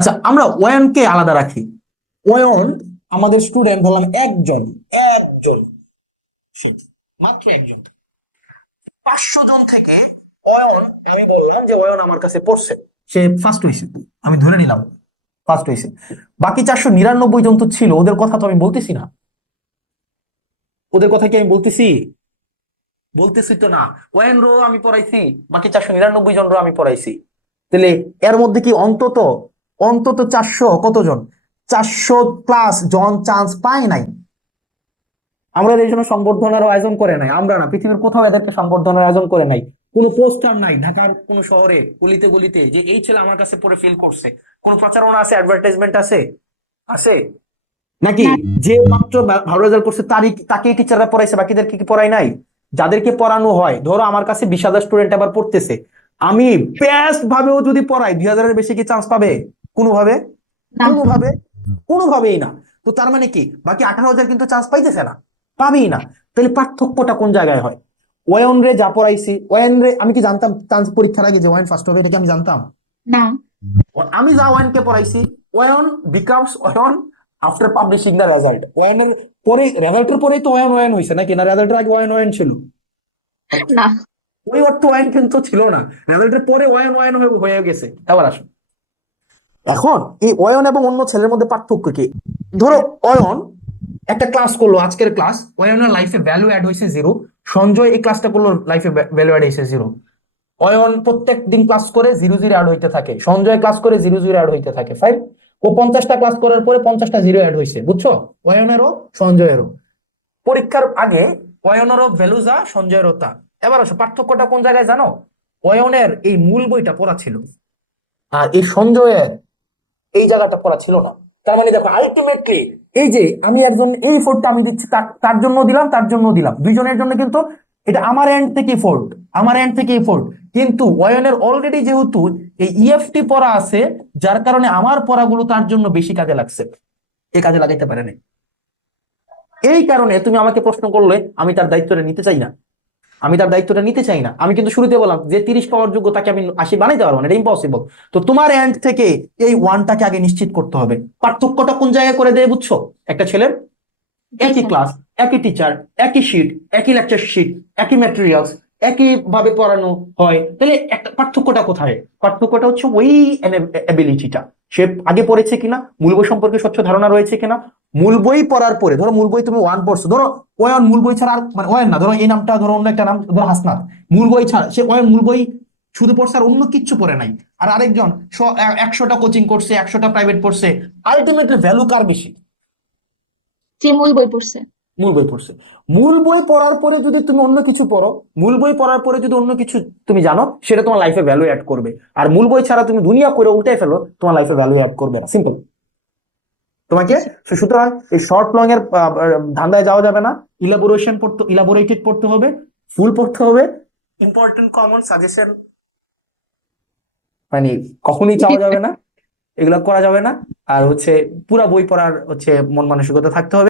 আচ্ছা আমরা ওয়ানকে আলাদা রাখি। ওয়ন আমাদের স্টুডেন্ট বললাম একজন। একজন। মাত্র একজন। পাঁচশো জন থেকে অয়ন আমি বললাম যে অয়ন আমার কাছে পড়ছে। সে ফার্স্ট হয়েছে। আমি ধরে নিলাম ফার্স্ট হয়েছে। বাকি চারশো নিরানব্বই জন তো ছিল ওদের কথা তো আমি বলতেছি না। ওদের কথা কি আমি বলতেছি? বলতেছি তো না। ওয়েন রো আমি পড়াইছি বাকি চারশো নিরানব্বই জন রো আমি পড়াইছি। তাহলে এর মধ্যে কি অন্তত অন্তত চারশো কতজন? চারশো প্লাস জন চান্স পায় নাই। আমরা এই জন্য সংবর্ধনার আয়োজন করে নাই। আমরা না, পৃথিবীর কোথাও এদেরকে সংবর্ধনার আয়োজন করে নাই। কোনো পোস্টার নাই, ঢাকার কোনো শহরে, গলিতে গলিতে, যে এই ছেলে আমার কাছে পড়ে ফিল করছে। কোনো প্রচারণা আছে অ্যাডভার্টাইজমেন্ট আছে? আছে? নাকি? যে মাত্র ভালো রেজাল্ট করছে, তারই তাকে টিচাররা পড়াইছে বাকিদেরকে কি পড়াই নাই? যাদেরকে পড়ানো হয়, ধরো আমার কাছে বিশ হাজার স্টুডেন্ট আবার পড়তেছে। আমি বেস্ট ভাবেও যদি পড়াই, দুই হাজারের বেশি কি চান্স পাবে? কোনোভাবে। কোনোভাবে কোনোভাবেই না। তো তার মানে কি? বাকি আঠারো হাজার কিন্তু চান্স পাইতেছে না পাবেই না। তাহলে পার্থক্যটা কোন জায়গায় হয়? ওয়ান রে যা পড়াইছি ওয়ান রে আমি কি জানতাম চান্স পরীক্ষার আগে যে ওয়ান ফার্স্ট হবে এটা কি আমি জানতাম? না। আমি যা ওয়ান কে পড়াইছি one becomes one after publishing the result ওয়ানের পরে রেজাল্টের পরেই তো ওয়ান ওয়ান হয়েছে নাকি? না রেজাল্টের আগে ওয়ান ওয়ান ছিল? না। ওই অর্থ ওয়ান কিন্তু ছিল না। রেজাল্টের পরে ওয়ান ওয়ান হয়ে হয়ে গেছে। এবার আসুন। এখন এই অয়ন এবং অন্য ছেলের মধ্যে পার্থক্য কি? ধরো, অয়ন একটা ক্লাস করল, আজকের ক্লাস অয়নের লাইফে ভ্যালু অ্যাড হয়েছে জিরো সঞ্জয় এই ক্লাসটা করল লাইফে ভ্যালু অ্যাড হয়েছে জিরো অয়ন প্রত্যেক দিন ক্লাস করে জিরো জিরো অ্যাড হইতে থাকে, সঞ্জয় ক্লাস করে জিরো জিরো অ্যাড হইতে থাকে ফাইভ ও পঞ্চাশটা ক্লাস করার পরে পঞ্চাশটা জিরো অ্যাড হয়েছে বুঝছ? অয়নেরও, সঞ্জয়েরও। পরীক্ষার আগে অয়নেরও ভ্যালু যা সঞ্জয়েরও তা। এবার আসো, পার্থক্যটা কোন জায়গায় জানো? অয়নের এই মূল বইটা পড়া ছিল। আর এই সঞ্জয়ের এই জায়গাটা পড়া ছিল না। তার মানে দেখো আলটিমেটলি এই যে আমি একজন, এই ফোর্টটা আমি দিচ্ছি, তার- জন্য দিলাম, তার জন্য দিলাম। দুইজনের জন্য কিন্তু এটা আমার এন্ড থেকে ফোর্ট আমার এন্ড থেকে ফোর্ট কিন্তু ওয়নের অলরেডি যেহেতু এই ইএফটি পড়া আছে, যার কারণে আমার পড়াগুলো তার জন্য বেশি কাজে লাগছে। এ কাজে লাগাইতে পারে নাই। এই কারণে তুমি আমাকে প্রশ্ন করলে আমি তার দায়িত্বটা নিতে চাই না। আমি তার দায়িত্বটা নিতে চাই না। আমি কিন্তু শুরুতে বললাম যে তিরিশ পাওয়ার যোগ্য তাকে আমি আশি বানাইতে পারব না এটা ইম্পসিবল তো তোমার এন্ড থেকে এই ওয়ানটাকে আগে নিশ্চিত করতে হবে। পার্থক্যটা কোন জায়গায় করে দেয় বুঝছ? একটা ছেলের একই ক্লাস একই টিচার একই শিট একই লেকচার শিট একই ম্যাটেরিয়ালস একই ভাবে পড়ানো হয়। তাহলে একটা পার্থক্যটা কোথায়? পার্থক্যটা হচ্ছে ওই অ্যাবিলিটিটা সে আগে পড়েছে কিনা? মূল্য সম্পর্কে স্বচ্ছ ধারণা রয়েছে কিনা? মূল বই পড়ার পরে ধরো মূল বই তুমি ওয়ান পড়ছো ধরো ওয়ান মূল বই ছাড়া আর মানে ওয়ান না ধরো এই নামটা ধরো অন্য একটা নাম ধরো হাসনাত মূল বই ছাড়া সে ওয়ান মূল বই শুধু পড়ছে আর অন্য কিচ্ছু পড়ে নাই আর আরেকজন একশোটা কোচিং করছে একশোটা প্রাইভেট পড়ছে আলটিমেটলি ভ্যালু কার বেশি যে মূল বই পড়ছে মূল বই পড়ছে মূল বই পড়ার পরে যদি তুমি অন্য কিছু পড়ো মূল বই পড়ার পরে যদি অন্য কিছু তুমি জানো সেটা তোমার লাইফে ভ্যালু অ্যাড করবে আর মূল বই ছাড়া তুমি দুনিয়া করে উল্টে ফেলো তোমার লাইফে ভ্যালু অ্যাড করবে না সিম্পল তোমাকে? সুতরাং এই শর্ট লং এর ধান্দায় যাওয়া যাবে না। ইলাবোরেশন পড়তে ইলাবোরেটেড পড়তে হবে ফুল পড়তে হবে। ইম্পর্টেন্ট কমন সাজেশন মানে কখনই চাওয়া যাবে না এগুলো করা যাবে না। আর হচ্ছে পুরা বই পড়ার হচ্ছে মন মানসিকতা থাকতে হবে।